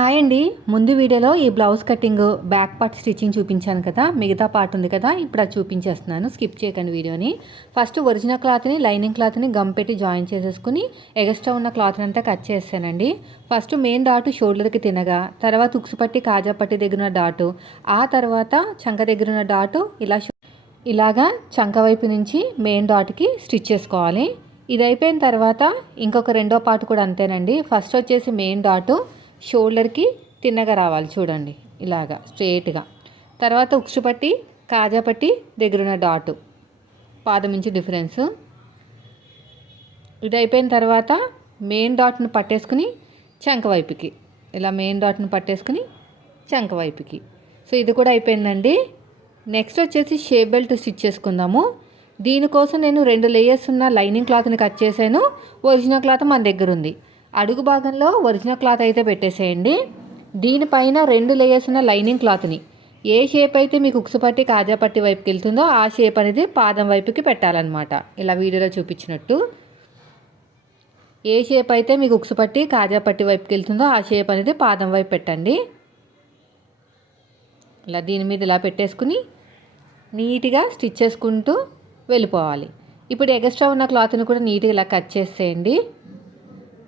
Hi అండి. ముందు వీడియోలో ఈ blouse cutting back part stitching చూపించాను కదా. మిగతా పార్ట్ ఉంది కదా. ఇప్పుడు అది చూపించేస్తున్నాను. స్కిప్ చేయకండి వీడియోని. ఫస్ట్ ఒరిజినల్ క్లాత్ని లైనింగ్ క్లాత్ని గమ్ పెట్టి జాయిన్ చేసేసుకుని ఎగస్ట్రా ఉన్న క్లాత్ని అంతా కట్ చేస్తానండి. ఫస్ట్ మెయిన్ డాటు షోల్డర్కి తినగా తర్వాత ఉక్సుపట్టి కాజా పట్టి దగ్గర ఉన్న డాటు ఆ తర్వాత చంక దగ్గర ఉన్న డాటు ఇలా ఇలాగా చంక వైపు నుంచి మెయిన్ డాట్కి స్టిచ్ చేసుకోవాలి. ఇది అయిపోయిన తర్వాత ఇంకొక రెండో పార్ట్ కూడా అంతేనండి. ఫస్ట్ వచ్చేసి మెయిన్ డాటు షోల్డర్కి తిన్నగా రావాలి చూడండి ఇలాగా స్ట్రేట్గా. తర్వాత ఉక్సు పట్టి కాజా పట్టి దగ్గరున్న డాటు. పాదం నుంచి డిఫరెన్స్. ఇది అయిపోయిన తర్వాత మెయిన్ డాట్ను పట్టేసుకుని చంక వైపుకి. ఇలా మెయిన్ డాట్ను పట్టేసుకుని చంక వైపుకి. సో ఇది కూడా అయిపోయిందండి. నెక్స్ట్ వచ్చేసి షేప్ బెల్ట్ స్టిచ్ చేసుకుందాము. దీనికోసం నేను రెండు లేయర్స్ ఉన్న లైనింగ్ క్లాత్ని కట్ చేశాను. ఒరిజినల్ క్లాత్ మన దగ్గర ఉంది అడుగు భాగంలో ఒరిజినల్ క్లాత్ అయితే పెట్టేసేయండి. దీనిపైన రెండు లేయర్స్ ఉన్న లైనింగ్ క్లాత్ని ఏ షేప్ అయితే మీకు ఉక్సుపట్టి కాజాపట్టి వైపుకి వెళ్తుందో ఆ షేప్ అనేది పాదం వైపుకి పెట్టాలన్నమాట. ఇలా వీడియోలో చూపించినట్టు. ఏ షేప్ అయితే మీకు ఉక్సుపట్టి కాజాపట్టి వైపుకి వెళ్తుందో ఆ షేప్ అనేది పాదం వైపు పెట్టండి. ఇలా దీని మీద ఇలా పెట్టేసుకుని నీట్గా స్టిచ్ చేసుకుంటూ వెళ్ళిపోవాలి. ఇప్పుడు ఎగస్ట్రా ఉన్న క్లాత్ని కూడా నీట్గా ఇలా కట్ చేసేయండి.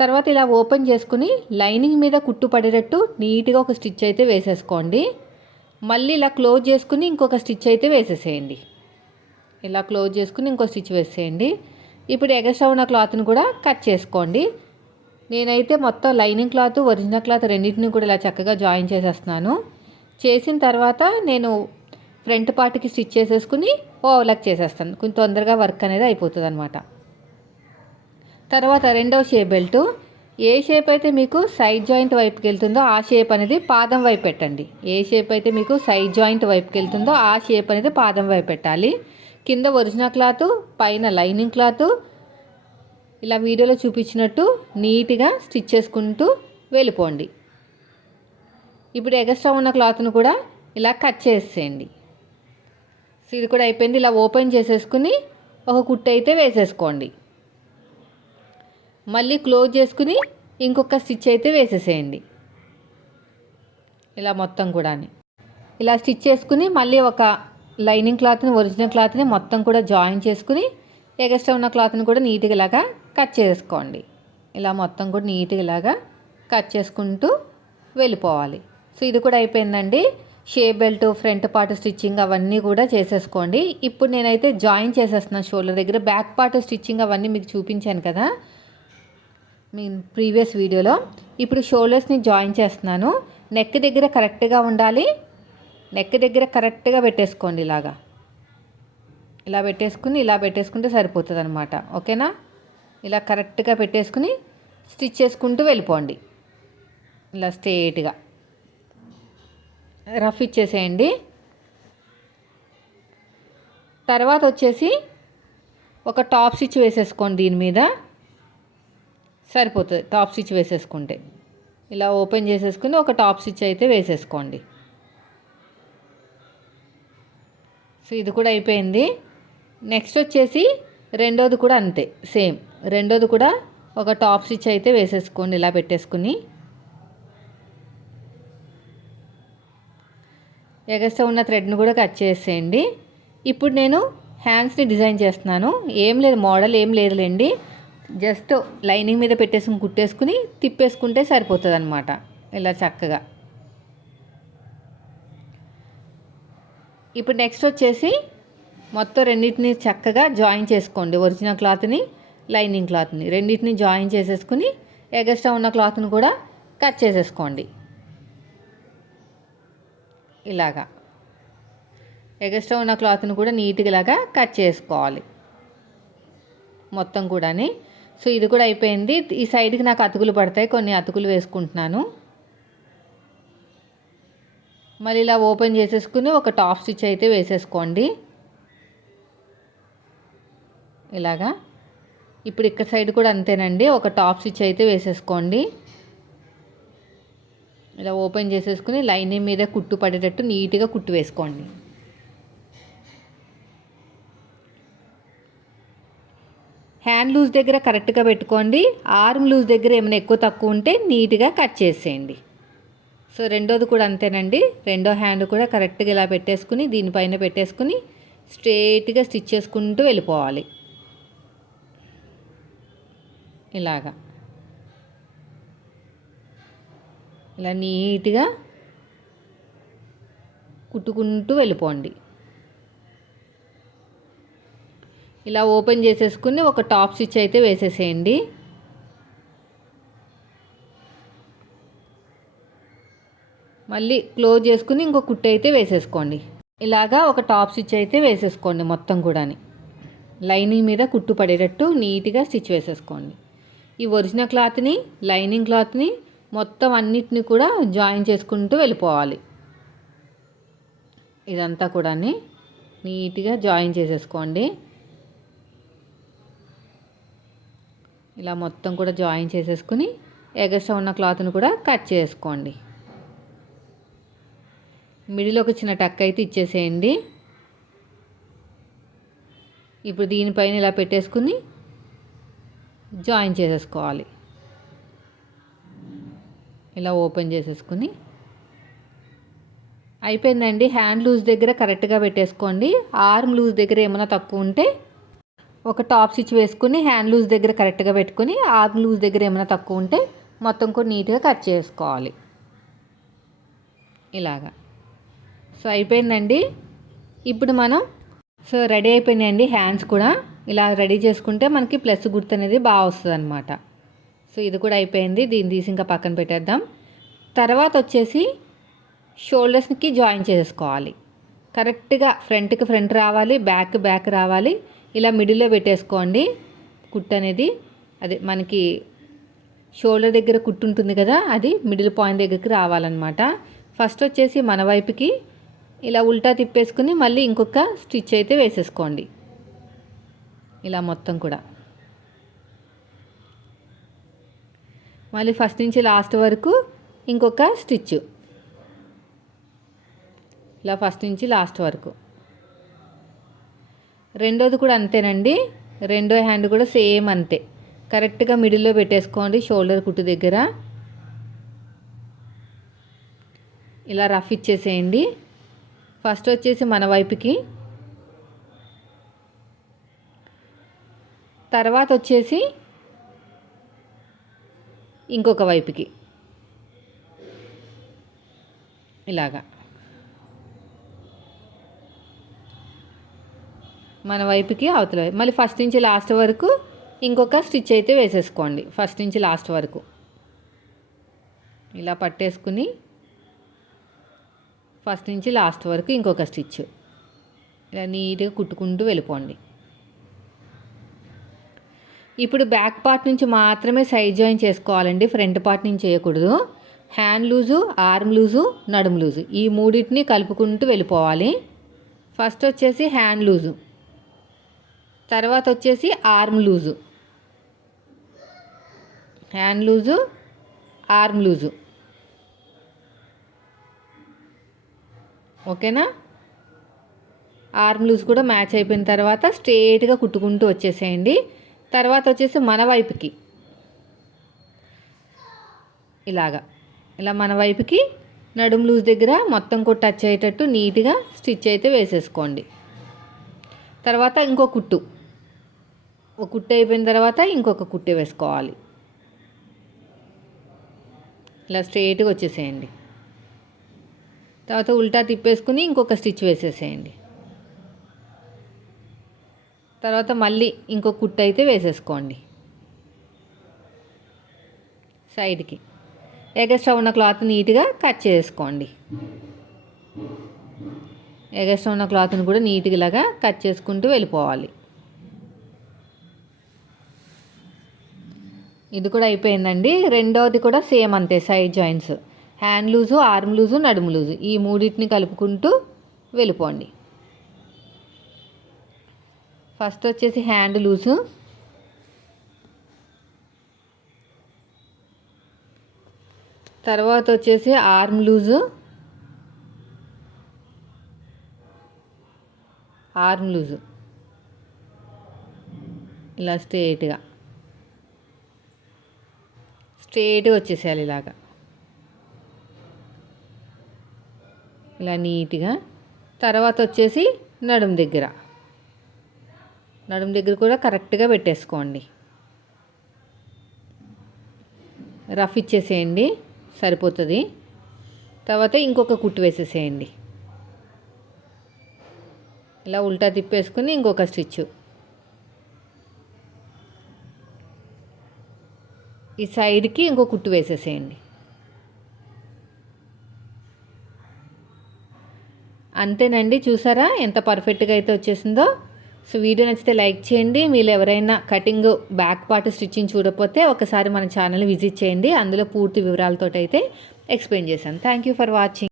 తర్వాత ఇలా ఓపెన్ చేసుకుని లైనింగ్ మీద కుట్టు పడేటట్టు నీట్గా ఒక స్టిచ్ అయితే వేసేసుకోండి. మళ్ళీ ఇలా క్లోజ్ చేసుకుని ఇంకొక స్టిచ్ అయితే వేసేసేయండి. ఇలా క్లోజ్ చేసుకుని ఇంకో స్టిచ్ వేసేయండి. ఇప్పుడు ఎగస్ట్రా ఉన్న క్లాత్ని కూడా కట్ చేసుకోండి. నేనైతే మొత్తం లైనింగ్ క్లాత్ ఒరిజినల్ క్లాత్ రెండింటిని కూడా ఇలా చక్కగా జాయిన్ చేసేస్తున్నాను. చేసిన తర్వాత నేను ఫ్రంట్ పార్ట్కి స్టిచ్ చేసేసుకుని ఓవర్లాక్ చేసేస్తాను. కొంచెం తొందరగా వర్క్ అనేది అయిపోతుంది అనమాట తర్వాత రెండవ షేప్ బెల్ట్. ఏ షేప్ అయితే మీకు సైడ్ జాయింట్ వైపుకి వెళ్తుందో ఆ షేప్ అనేది పాదం వైపు పెట్టండి. ఏ షేప్ అయితే మీకు సైడ్ జాయింట్ వైపుకి వెళ్తుందో ఆ షేప్ అనేది పాదం వైపు పెట్టాలి. కింద ఒరిజినల్ క్లాత్ పైన లైనింగ్ క్లాత్. ఇలా వీడియోలో చూపించినట్టు నీట్గా స్టిచ్ చేసుకుంటూ వెళ్ళిపోండి. ఇప్పుడు ఎగస్ట్రా ఉన్న క్లాత్ను కూడా ఇలా కట్ చేసేయండి. ఇది కూడా అయిపోయింది. ఇలా ఓపెన్ చేసేసుకుని ఒక కుట్టు అయితే వేసేసుకోండి. మళ్ళీ క్లోజ్ చేసుకుని ఇంకొక స్టిచ్ అయితే వేసేసేయండి. ఇలా మొత్తం కూడా ఇలా స్టిచ్ చేసుకుని మళ్ళీ ఒక లైనింగ్ క్లాత్ని ఒరిజినల్ క్లాత్ని మొత్తం కూడా జాయిన్ చేసుకుని ఎగస్ట్రా ఉన్న క్లాత్ని కూడా నీట్గా ఇలాగా కట్ చేసుకోండి. ఇలా మొత్తం కూడా నీట్గా ఇలాగా కట్ చేసుకుంటూ వెళ్ళిపోవాలి. సో ఇది కూడా అయిపోయిందండి. Shape belt front part stitching అవన్నీ కూడా చేసేసుకోండి. ఇప్పుడు నేనైతే జాయిన్ చేసేస్తున్నాను షోల్డర్ దగ్గర బ్యాక్ పార్ట్ స్టిచ్చింగ్ అవన్నీ మీకు చూపించాను కదా. మీ ప్రీవియస్ వీడియోలో ఇప్పుడు షోల్డర్స్ని జాయిన్ చేస్తున్నాను. నెక్ దగ్గర కరెక్ట్గా ఉండాలి. నెక్ దగ్గర కరెక్ట్గా పెట్టేసుకోండి ఇలాగా. ఇలా పెట్టేసుకుని ఇలా పెట్టేసుకుంటే సరిపోతుంది అనమాట ఓకేనా? ఇలా కరెక్ట్గా పెట్టేసుకుని స్టిచ్ చేసుకుంటూ వెళ్ళిపోండి. ఇలా స్ట్రేట్గా. రఫ్ ఇచ్చేసేయండి. తర్వాత వచ్చేసి ఒక టాప్ స్టిచ్ వేసేసుకోండి దీని మీద. సరిపోతుంది. టాప్ స్టిచ్ వేసేసుకుంటే. ఇలా ఓపెన్ చేసేసుకుని ఒక టాప్ స్టిచ్ అయితే వేసేసుకోండి. సో ఇది కూడా అయిపోయింది. నెక్స్ట్ వచ్చేసి రెండోది కూడా అంతే సేమ్. రెండోది కూడా ఒక టాప్ స్టిచ్ అయితే వేసేసుకోండి ఇలా పెట్టేసుకుని. ఎగస్ట్రా ఉన్న థ్రెడ్ని కూడా కట్ చేసేయండి. ఇప్పుడు నేను హ్యాండ్స్ని డిజైన్ చేస్తున్నాను. ఏం లేదు మోడల్ ఏం లేదులేండి. జస్ట్ లైనింగ్ మీద పెట్టేసుకుని కుట్టేసుకుని తిప్పేసుకుంటే సరిపోతుంది అనమాట ఇలా చక్కగా. ఇప్పుడు నెక్స్ట్ వచ్చేసి మొత్తం రెండింటిని చక్కగా జాయిన్ చేసుకోండి. ఒరిజినల్ క్లాత్ని లైనింగ్ క్లాత్ని. రెండింటిని జాయిన్ చేసేసుకుని ఎగస్ట్రా ఉన్న క్లాత్ని కూడా కట్ చేసేసుకోండి. ఇలాగా. ఎగస్ట్రా ఉన్న క్లాత్ని కూడా నీట్గా ఇలాగా కట్ చేసుకోవాలి. మొత్తం కూడా సో ఇది కూడా అయిపోయింది. ఈ సైడ్కి నాకు అతుకులు పడతాయి. కొన్ని అతుకులు వేసుకుంటున్నాను. మళ్ళీ ఇలా ఓపెన్ చేసేసుకుని ఒక టాప్ స్టిచ్ అయితే వేసేసుకోండి. ఇలాగా. ఇప్పుడు ఇక్కడ సైడ్ కూడా అంతేనండి. ఒక టాప్ స్టిచ్ అయితే వేసేసుకోండి. ఇలా ఓపెన్ చేసేసుకుని లైనింగ్ మీద కుట్టు పడేటట్టు నీట్గా కుట్టు వేసుకోండి. హ్యాండ్ లూజ్ దగ్గర కరెక్ట్గా పెట్టుకోండి. ఆర్మ్ లూజ్ దగ్గర ఏమైనా ఎక్కువ తక్కువ ఉంటే నీట్గా కట్ చేసేయండి. సో రెండోది కూడా అంతేనండి. రెండో హ్యాండ్ కూడా కరెక్ట్గా ఇలా పెట్టేసుకుని దీనిపైన పెట్టేసుకుని స్ట్రేట్గా స్టిచ్ చేసుకుంటూ వెళ్ళిపోవాలి. ఇలాగా. ఇలా నీట్గా కుట్టుకుంటూ వెళ్ళిపోండి. ఇలా ఓపెన్ చేసేసుకుని ఒక టాప్ స్టిచ్ అయితే వేసేసేయండి. మళ్ళీ క్లోజ్ చేసుకుని ఇంకో కుట్టు అయితే వేసేసుకోండి. ఇలాగా ఒక టాప్ స్టిచ్ అయితే వేసేసుకోండి మొత్తం కూడా లైనింగ్ మీద కుట్టు పడేటట్టు నీట్గా స్టిచ్ వేసేసుకోండి. ఈ ఒరిజినల్ క్లాత్ని లైనింగ్ క్లాత్ని మొత్తం అన్నిటిని కూడా జాయిన్ చేసుకుంటూ వెళ్ళిపోవాలి. ఇదంతా కూడా నీట్గా జాయిన్ చేసేసుకోండి. ఇలా మొత్తం కూడా జాయిన్ చేసేసుకుని ఎగస్ట్రా ఉన్న క్లాత్ని కూడా కట్ చేసుకోండి. మిడిల్ ఒక చిన్న టక్ అయితే ఇచ్చేసేయండి. ఇప్పుడు దీనిపైన ఇలా పెట్టేసుకుని జాయిన్ చేసేసుకోవాలి. ఇలా ఓపెన్ చేసేసుకుని. అయిపోయిందండి. హ్యాండ్ లూజ్ దగ్గర కరెక్ట్గా పెట్టేసుకోండి. ఆర్మ్ లూజ్ దగ్గర ఏమైనా తక్కువ ఉంటే ఒక టాప్ స్టిచ్ వేసుకుని హ్యాండ్ లూజ్ దగ్గర కరెక్ట్గా పెట్టుకుని ఆర్మ్ లూజ్ దగ్గర ఏమైనా తక్కువ ఉంటే మొత్తం కూడా నీట్గా కట్ చేసుకోవాలి. ఇలాగా. సో అయిపోయిందండి. ఇప్పుడు మనం సో రెడీ అయిపోయినాయండి హ్యాండ్స్ కూడా. ఇలా రెడీ చేసుకుంటే మనకి ప్లస్ గుర్తు అనేది బాగా వస్తుంది అనమాట సో ఇది కూడా అయిపోయింది. దీన్ని తీసి ఇంకా పక్కన పెట్టేద్దాం. తర్వాత వచ్చేసి షోల్డర్స్కి జాయిన్ చేసుకోవాలి. కరెక్ట్గా ఫ్రంట్కి ఫ్రంట్ రావాలి బ్యాక్ బ్యాక్ రావాలి. ఇలా మిడిల్లో పెట్టేసుకోండి. కుట్టు అనేది అదే మనకి షోల్డర్ దగ్గర కుట్టు ఉంటుంది కదా అది మిడిల్ పాయింట్ దగ్గరికి రావాలన్నమాట. ఫస్ట్ వచ్చేసి మన వైపుకి ఇలా ఉల్టా తిప్పేసుకుని మళ్ళీ ఇంకొక స్టిచ్ అయితే వేసేసుకోండి. ఇలా మొత్తం కూడా. మళ్ళీ ఫస్ట్ నుంచి లాస్ట్ వరకు ఇంకొక స్టిచ్. ఇలా ఫస్ట్ నుంచి లాస్ట్ వరకు. రెండోది కూడా అంతేనండి. రెండో హ్యాండ్ కూడా సేమ్ అంతే. కరెక్ట్గా మిడిల్లో పెట్టేసుకోండి షోల్డర్ కుట్టు దగ్గర. ఇలా రఫ్ ఇచ్చేసేయండి. ఫస్ట్ వచ్చేసి మన వైపుకి. తర్వాత వచ్చేసి ఇంకొక వైపుకి. ఇలాగా. మన వైపుకి అవతల మళ్ళీ ఫస్ట్ నుంచి లాస్ట్ వరకు ఇంకొక స్టిచ్ అయితే వేసేసుకోండి. ఫస్ట్ నుంచి లాస్ట్ వరకు. ఇలా పట్టేసుకుని ఫస్ట్ నుంచి లాస్ట్ వరకు ఇంకొక స్టిచ్ ఇలా నీట్గా కుట్టుకుంటూ వెళ్ళిపోండి. ఇప్పుడు బ్యాక్ పార్ట్ నుంచి మాత్రమే సైడ్ జాయిన్ చేసుకోవాలండి. ఫ్రంట్ పార్ట్ నుంచి చేయకూడదు. హ్యాండ్ లూజు ఆర్మ్ లూజు నడుము లూజు ఈ మూడింటిని కలుపుకుంటూ వెళ్ళిపోవాలి. ఫస్ట్ వచ్చేసి హ్యాండ్ లూజు తర్వాత వచ్చేసి arm loose hand loose arm loose ఓకేనా? ఆర్మ్ లూజ్ కూడా మ్యాచ్ అయిపోయిన తర్వాత స్ట్రేట్గా కుట్టుకుంటూ వచ్చేసేయండి. తర్వాత వచ్చేసి మన వైపుకి. ఇలాగా. ఇలా మన వైపుకి నడుము లూజ్ దగ్గర మొత్తం కూడా టచ్ అయ్యేటట్టు నీట్గా స్టిచ్ అయితే వేసేసుకోండి. తర్వాత ఇంకో కుట్టు. ఒక కుట్టు అయిపోయిన తర్వాత ఇంకొక కుట్టు వేసుకోవాలి. ఇలా స్ట్రేట్గా వచ్చేసేయండి. తర్వాత ఉల్టా తిప్పేసుకుని ఇంకొక స్టిచ్ వేసేసేయండి. తర్వాత మళ్ళీ ఇంకో కుట్టు అయితే వేసేసుకోండి. సైడ్కి. ఎగస్ట్రా ఉన్న క్లాత్ నీట్గా కట్ చేసుకోండి. ఎగస్ట్రా ఉన్న క్లాత్ని కూడా నీట్గా ఇలాగా కట్ చేసుకుంటూ వెళ్ళిపోవాలి. ఇది కూడా అయిపోయిందండి. రెండోది కూడా సేమ్ అంతే side joints hand loose arm loose నడుము లూజు ఈ మూడింటిని కలుపుకుంటూ వెళ్ళిపోండి. ఫస్ట్ వచ్చేసి హ్యాండ్ లూజు తర్వాత వచ్చేసి ఆర్మ్ లూజు ఆర్మ్ లూజు ఇలా స్ట్రేట్గా స్ట్రేట్గా వచ్చేసేయాలి ఇలాగా. ఇలా నీట్గా. తర్వాత వచ్చేసి నడుం దగ్గర. నడుం దగ్గర కూడా కరెక్ట్గా పెట్టేసుకోండి. రఫ్ ఇచ్చేసేయండి సరిపోతుంది. తర్వాత ఇంకొక కుట్టు వేసేసేయండి. ఇలా ఉల్టా తిప్పేసుకుని ఇంకొక స్టిచ్ ఈ సైడ్కి ఇంకో కుట్టు వేసేసేయండి. అంతేనండి చూసారా ఎంత పర్ఫెక్ట్గా అయితే వచ్చేసిందో. సో వీడియో నచ్చితే లైక్ చేయండి. మీరు ఎవరైనా కటింగ్ బ్యాక్ పార్ట్ స్టిచ్చింగ్ చూడకపోతే ఒకసారి మన ఛానల్ విజిట్ చేయండి. అందులో పూర్తి వివరాలతో అయితే ఎక్స్ప్లెయిన్ చేశాను. Thank you for watching.